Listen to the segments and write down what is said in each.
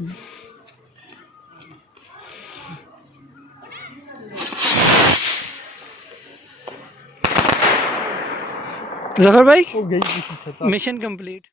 जफर भाई mission complete.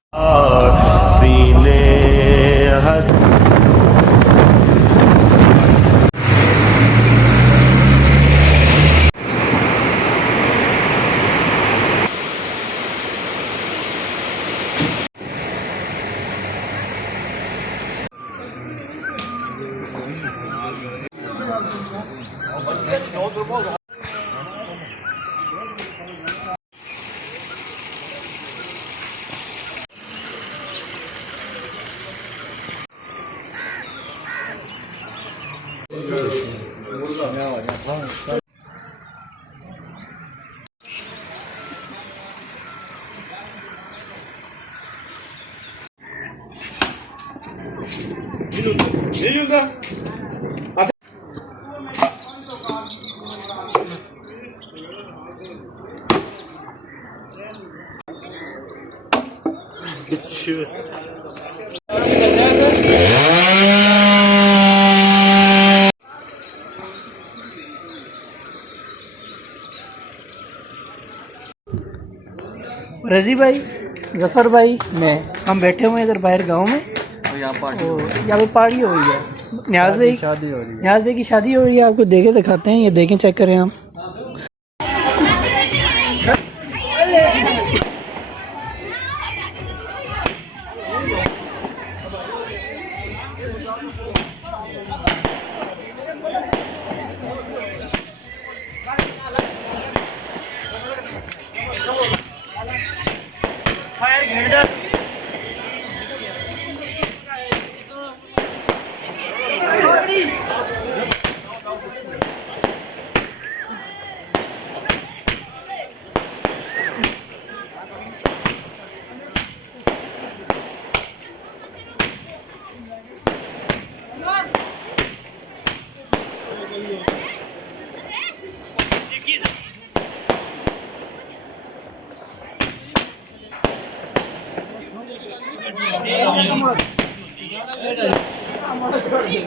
रजी भाई, जफ़र भाई, मैं हम बैठे हुए हैं इधर बाहर गांव में। और यहाँ पे पार्टी हो रही है। न्याज भाई शादी हो रही है। न्याज भाई की शादी हो रही है। आपको देखे दिखाते हैं, ये देखें, चेक करें हम।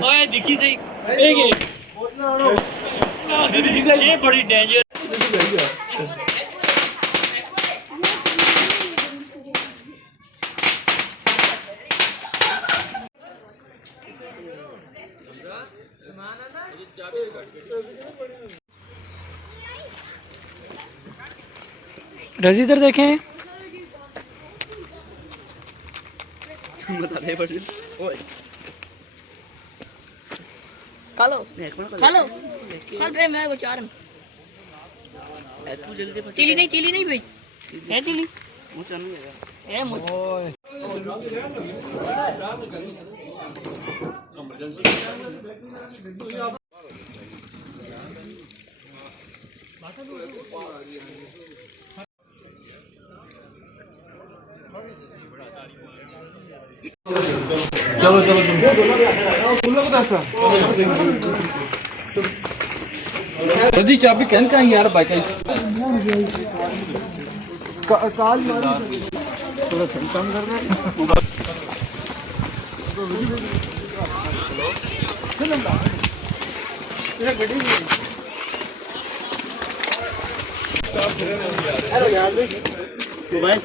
ओए दिखी सही ये बड़ी डेंजर। रजी इधर देखें। बता दे बड़ी ओए खालो खालो चल रे मेरे को चार में तू जल्दी तीली नहीं भाई है तीली मुझे नहीं है ए मुझे ओए चलो जल्दी चाबी कहन का यार बाइक काल मारी थोड़ा सही काम कर रहे हेलो यार मोबाइल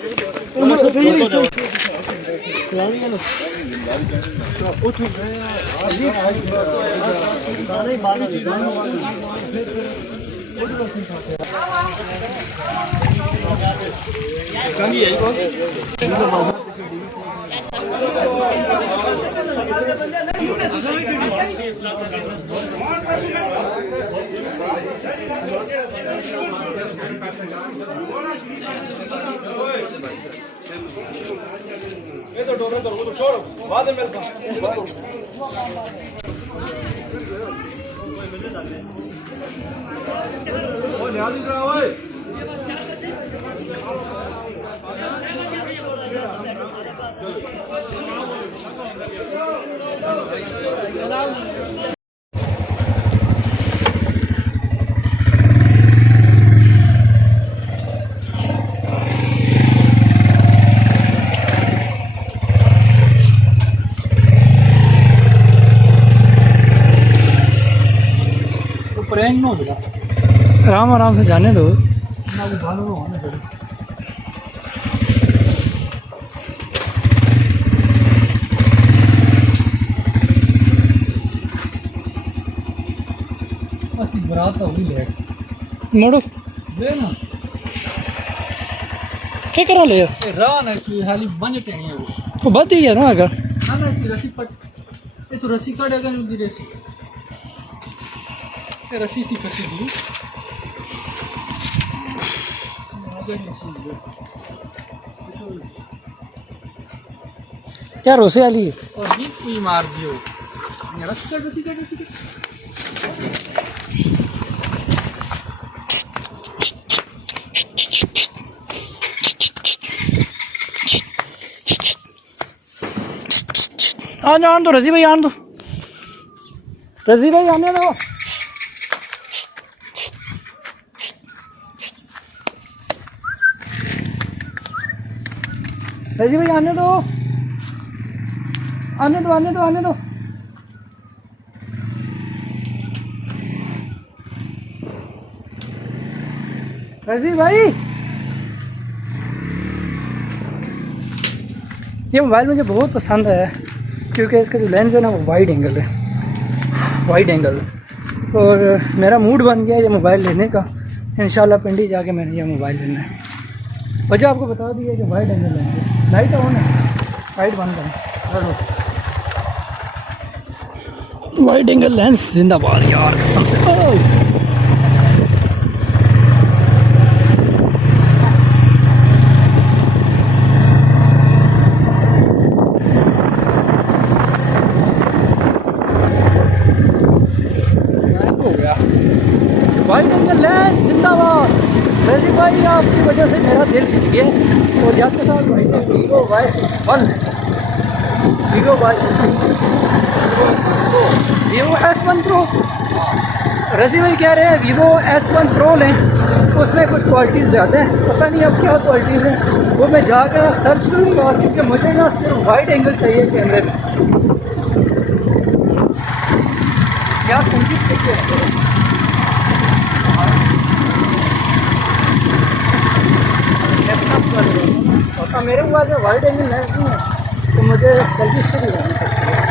ये तो डोर वो तो छोड़ बाद में मिलता वो ध्यान दिख रहा है आराम आराम से जाने दो। बरात होगी लेट मोड़ो दे ना क्या करा ले राह ना कि हाली बंद टेंगे वो बद ही है ना अगर ना ना इसकी रस्सी पट ये तो रस्सी काटेगा नहीं दी रस्सी ये रस्सी सी कसी दी यार उसे वाली और ये कोई मार दियो ये रस्सी काट रस्सी काट रस्सी काट आने दो रजी भाई, आने दो रजी भाई, आने दो। रजी भाई आने दो, आने दो, आने दो, आने दो। रजी भाई, ये मोबाइल मुझे बहुत पसंद है क्योंकि इसका जो लेंस है ना वो वाइड एंगल है, वाइड एंगल। और मेरा मूड बन गया ये मोबाइल लेने का। इंशाल्लाह पिंडी जाके मैंने ये मोबाइल लेना है। वजह आपको बता दी है कि वाइड एंगल लेंगे। लाइट ऑन है, लाइट बंद करें। वाइड एंगल लेंस जिंदाबाद यार कसम से। वाइड एंगल लेंस जिंदाबाद। रजी भाई आपकी वजह से मेरा दिल जीत गया। और याद के साथ भाई Vivo Y1 Vivo S1 pro. रजी भाई कह रहे हैं वीवो S1 प्रो लें, उसमें कुछ क्वालिटीज़ ज़्यादा हैं। पता नहीं अब क्या क्वालिटीज़ हैं, वो मैं जाकर सर्च करूँगा क्योंकि मुझे ना सिर्फ वाइड एंगल चाहिए कैमरे में। क्या संगीत देखते हैं मेरे हुआ जो वाइड एंगल लेंस नहीं है तो मुझे जल्दी से भी जानी पड़ती है।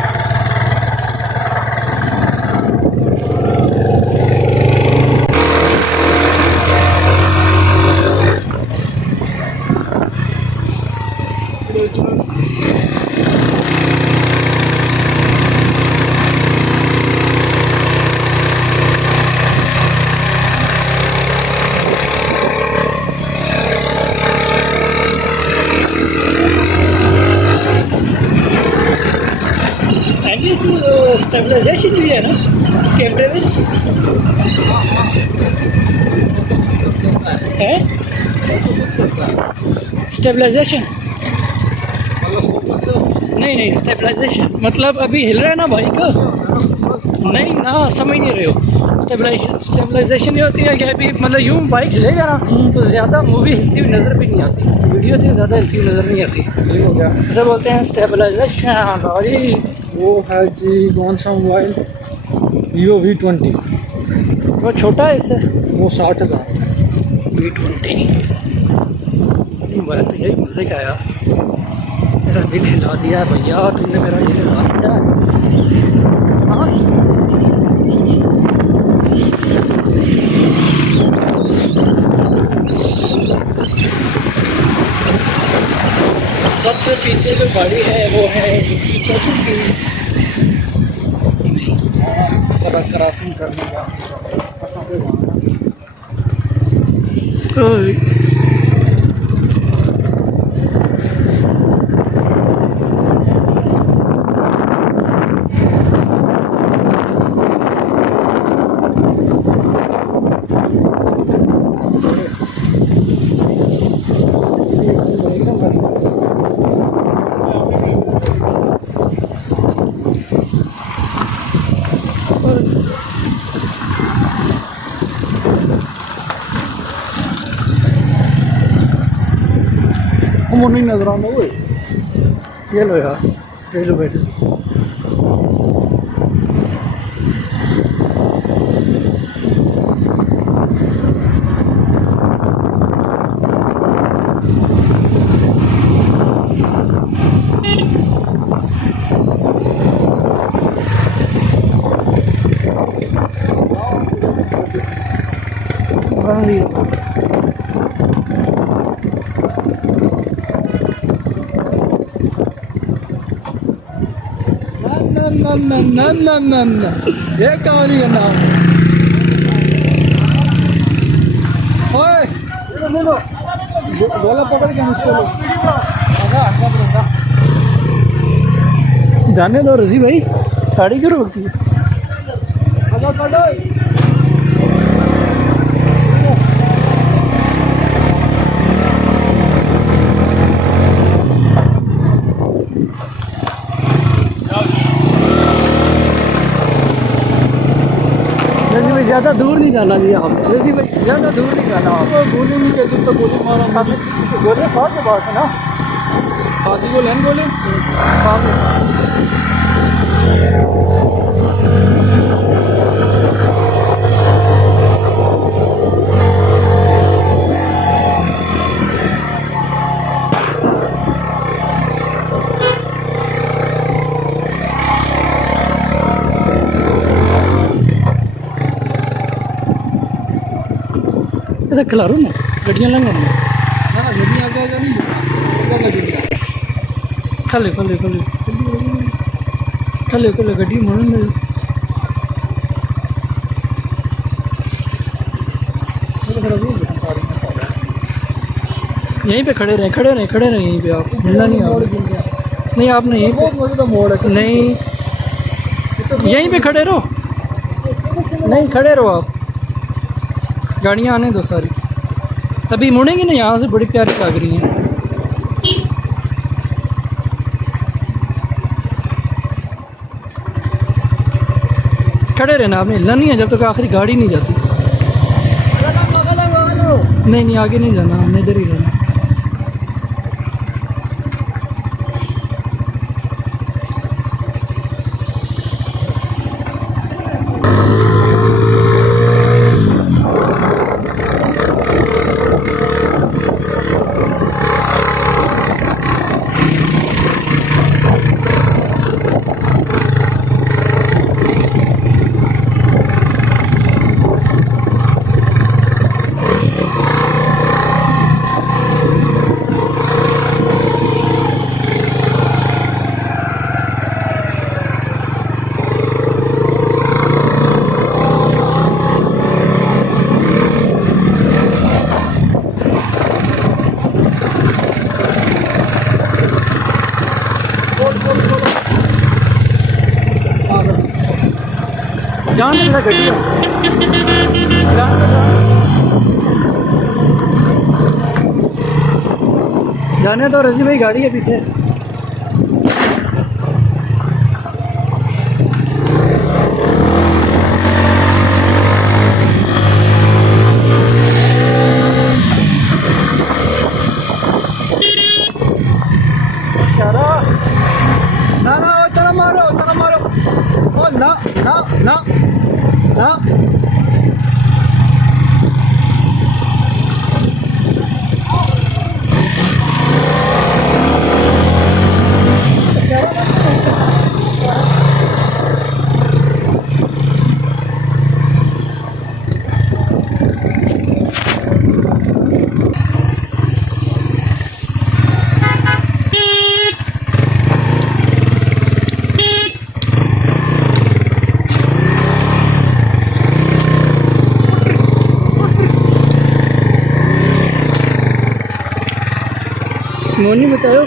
स्टेबलाइजेशन भी है ना कैमरे में है। स्टेबलाइजेशन नहीं स्टेबलाइजेशन मतलब अभी हिल रहा है ना बाइक। नहीं ना, समझ नहीं रहे हो। स्टेबलाइजेशन ये होती है कि अभी मतलब यूँ बाइक हिलेगा ना तो ज़्यादा मूवी हिलती हुई नज़र भी नहीं आती, वीडियो से ज़्यादा हिलती हुई नज़र नहीं आती। हो गया ऐसा बोलते हैं स्टेबलाइजेशन। वो है जी कौन सा मोबाइल वीवो V20, वो छोटा है इससे, वो 60,000 V20 मोबाइल तो यही मज़े का यार। मेरा दिल हिला दिया भैया, तुमने मेरा दिल हिला दिया। हाँ सबसे पीछे जो गाड़ी है वो है क्रॉसिंग करने का। हम नहीं नजर आना वो ये लो यार, ये लो बैठे। में भी ना ये कहानी है ना ओए गोला पकड़ के मुझको जाने दो रजी भाई, गाड़ी क्यों रोकती है? रजी भाई ज़्यादा दूर नहीं जाना जी आपने, रजी भाई ज़्यादा दूर नहीं जाना आपको। गोली नहीं कहते तो गोली मारा गोले बहुत के पास है ना, शादी को लेन गोली इधर खिलारू ना गड्डियाँ लंघ ना गड्डी आ जाएगा नहीं खले खले खले खले खले गड्डी मोड़न दे। यहीं पे खड़े रहे यहीं पे, आप मिलना नहीं आप नहीं, आपने यहीं पे मुझे तो मोड़ है नहीं, यहीं पे खड़े रहो, नहीं खड़े रहो आप, गाड़ियाँ आने दो सारी, तभी मुड़ेंगी ना, यहाँ से बड़ी प्यारी भाग रही हैं। खड़े रहना, आपने हिलना नहीं है जब तक आखिरी गाड़ी नहीं जाती। नहीं नहीं आगे नहीं जाना, हमने इधर ही रहना। जान मेरा गड्डी जाने तो रजी भाई, गाड़ी है पीछे। ना ना उतना मारो ओ ना ना ना ना मोनी बचाओ।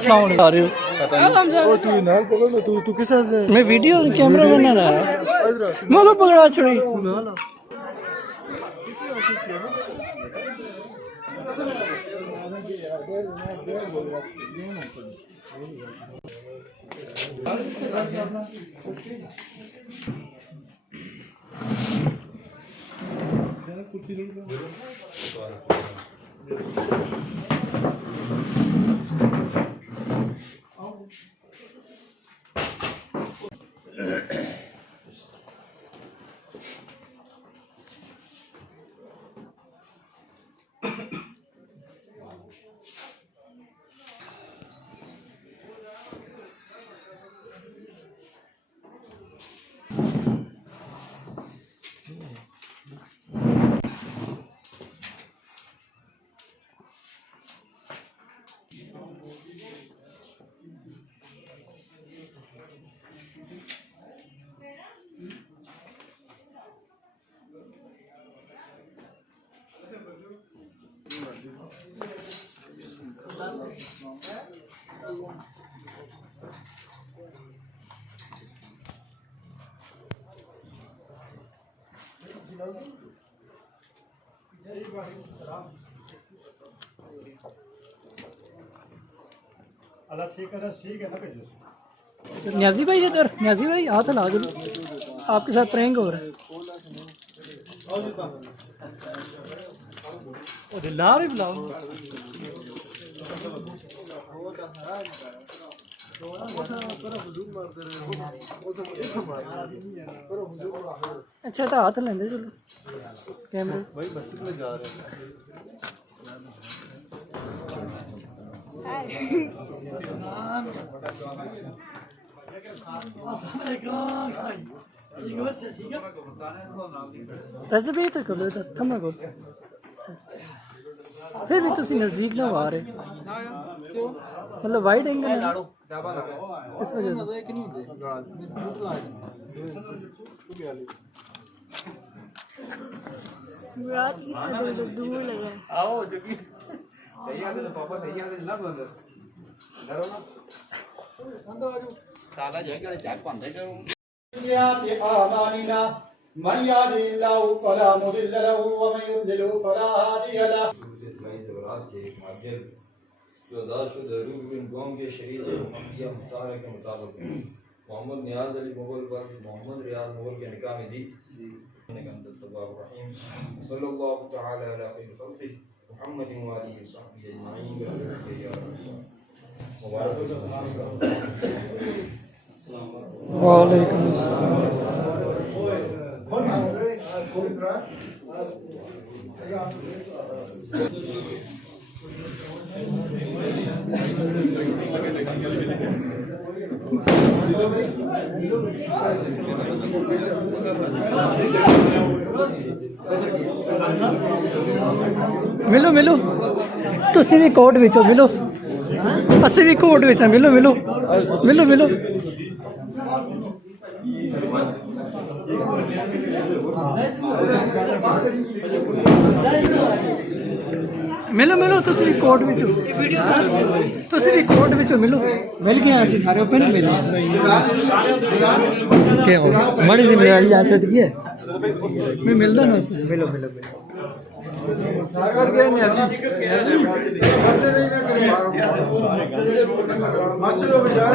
साउंड आ रहे हो तू किस से मैं वीडियो कैमरा बना रहा है मगर पकड़ा छोड़ी न्याजी भाई इधर न्याजी भाई हाथ ला दो आपके साथ प्रैंक हो रहा है ला रहे बुलाओ अच्छा तो हाथ लेंदे चलो कैमरे भाई बस में जा रहे वैसे भी तो करो थमा को फिर भी तुसी नजदीक ना आ रहे मतलब वाइड एंगल है इस वजह से रात की दूर लगा आओ जो कि सही है तो पापा सही है ना बोल डरो ना अंदर आ जाओ साला जाएगा चाक पांदे करूं या ते आमानिना मन यादिल्लाहु फला मुदिल्ल लहु व मन युद्लिलु फला हादिय लहु के माध्यम जो दाशुद रूबिन कौम के शरीर मकिया मुख्तार के मुताबिक मोहम्मद नियाज अली मुगल पर मोहम्मद रियाज मुगल के निकाह में दी रहीम सल्लल्लाहु तआला अला खैर खल्क़ि मुहम्मद व आलिहि व सहबिहि अजमईन या मुबारक वालेकुम मिलो मिलो तुसी भी कोर्ट विच हो मिलो असी भी कोर्ट विच मिलो मिलो मिलो मिलो मिलो मिलो तुसी भी कोर्ट विच हो तुसी भी कोर्ट विच हो मिलो मिल गए असी सारे ओपन मिले क्या हो बड़ी जिम्मेदारी आ चुकी है मैं मिलदा ना मिलो मिलो मिलो सागर गए ने ऐसे नहीं ना करे मास्टर लोग जा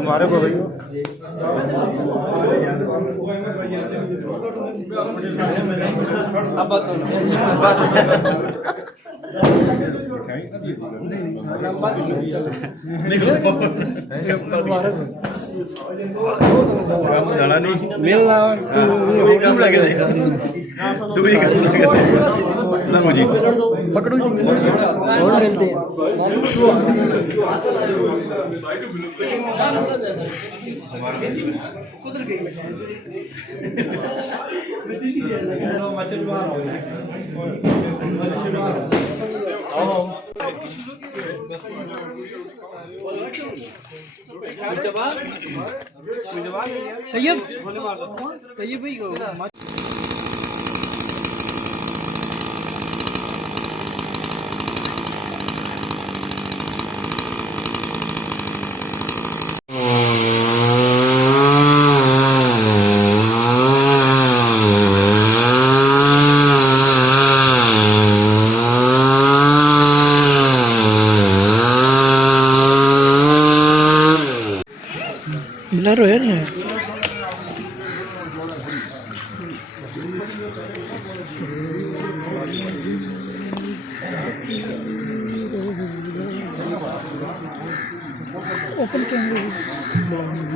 हमारे को भाई जाना नहीं मिलना तू भी कर लगो जी पकड़ो जी और मिलते हैं तैयब भाई ब्लर हो यार यहाँ ओपन कैमरा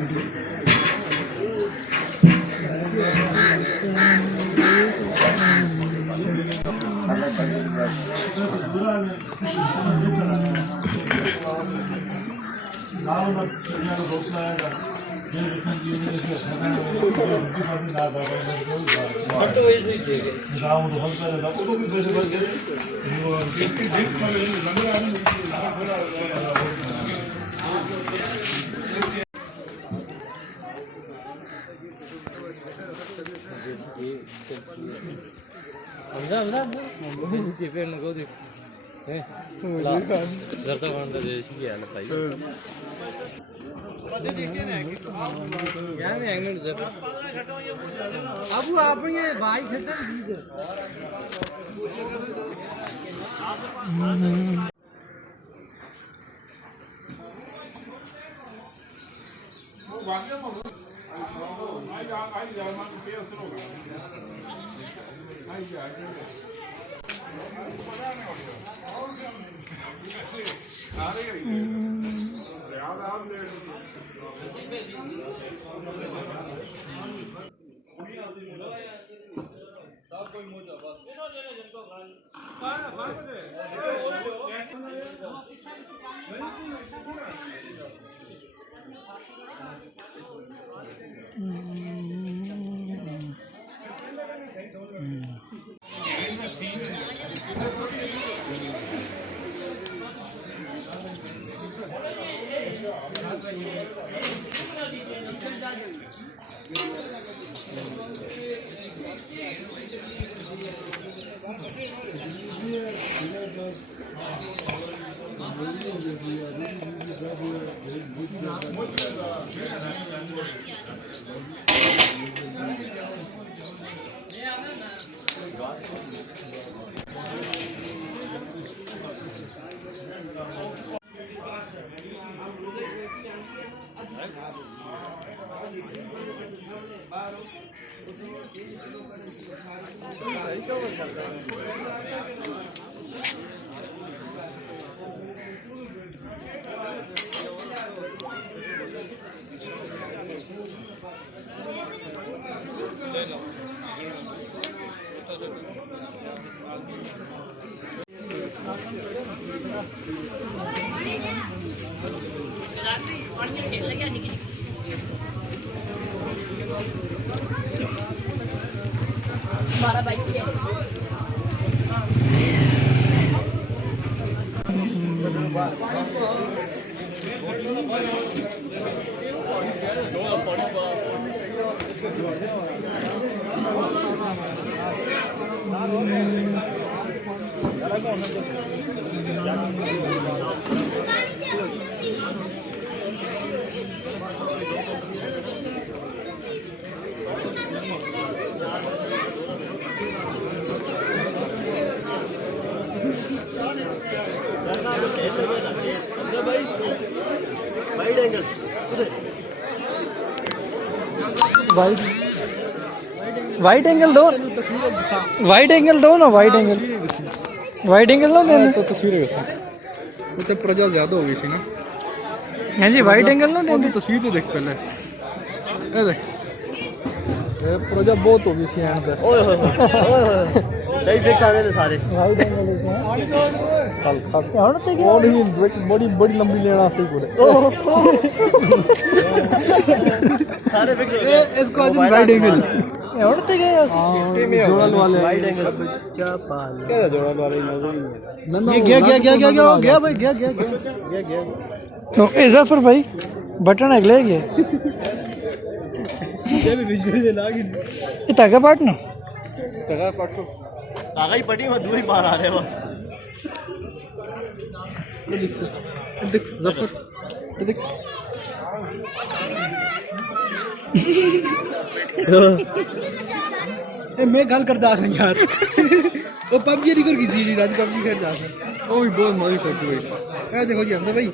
अब आप ये भाई वाइड एंगल दो वाइड एंगल दो ना वाइड एंगल ना देना तो तस्वीरें वो तो प्रजा ज्यादा हो गई सी ना हां जी वाइड एंगल ना देना तो तस्वीर तो देख पहले ये देख ये प्रजा बहुत हो गई सी एंड पे ओए होए सही फिक्स आने थे सारे वाइड एंगल से कल कल ਹੁਣ ਤੇ और नहीं बड़ी बड़ी लंबी लेना सही पूरे सारे फिक्स हो गए इसको आज वाइड एंगल ਹੁਣ ਤੇ गए ਅਸੀਂ जोड़ल वाले वाइड एंगल क्या पाल क्या जोड़ल वाले नजर ही नहीं ये गया भाई गया तो ए जफर भाई बटन अगले गए ये भी बीच में लागी ये ताका पार्ट ना टका पटो आगा ही पटी में दो ही बाहर आ रहे हो देख जफर देख मैं गल करदा सा यार वो पबजी दी कर की थी रात पबजी खेलदा सा ओ भी बहुत मजे करती है ए देखो जी हमने भाई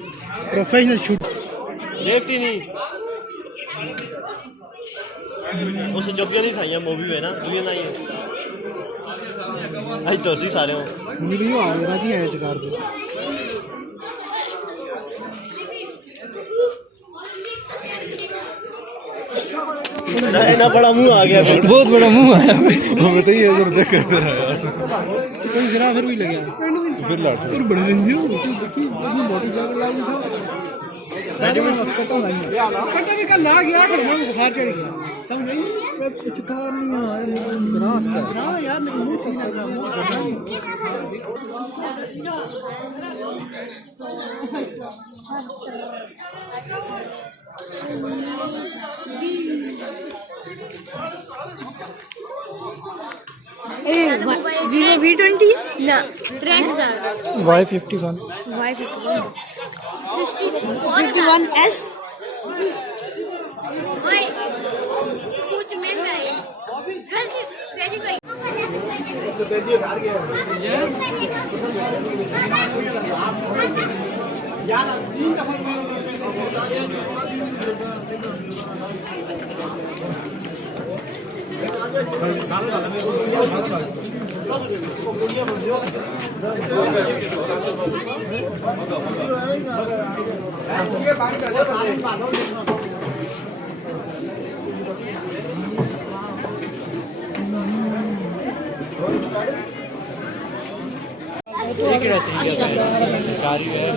प्रोफेशनल शूट लेफ्ट ही नहीं उसे जब नहीं था ये मूवी है ना दुनिया नहीं है आज तो सी सारे हो नहीं भी आ रहा थी ऐसे कर दे ना बड़ा मुंह आ गया बहुत बड़ा मुंह आया वो बताइए इधर देख कर रहा यार कोई जरा फिर भी लग गया फिर लड़ फिर बड़े रंजी हो देखी इतनी मोटी जगह लगी था रेडीमेड अस्पताल नहीं है अस्पताल भी कल ला गया पर मुझे बुखार चढ़ गया समझ गई कुछ कार नहीं है रास्ता ना यार नहीं मुंह से Vivo V20? No, 3000. Y51 Y51. 51S? Oi, कुछ महंगा है।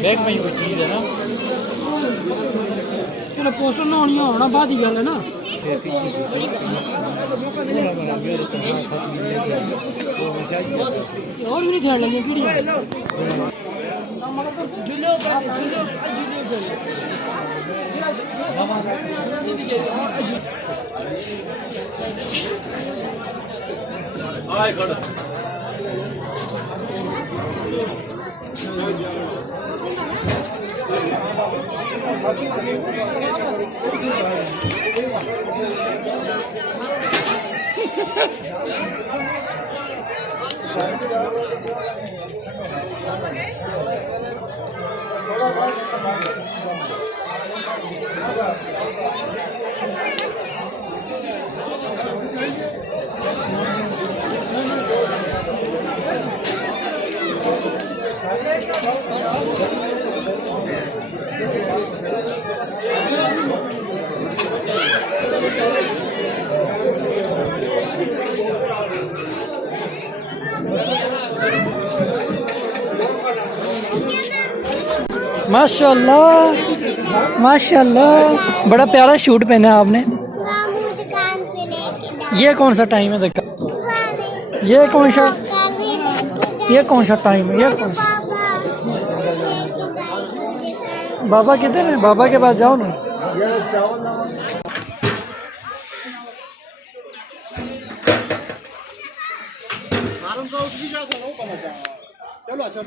बैग में कोई चीज़ है ना चलो पोस्टर ना होनी होना बाद ही गल है ना और भी नहीं ध्यान लगे कि माशाल्लाह माशाल्लाह बड़ा प्यारा शूट पहना है आपने। ये कौन सा टाइम है देखा? ये कौन सा टाइम है? ये कौन सा? बाबा किधर है? बाबा के पास जाओ ना। चलो अच्छा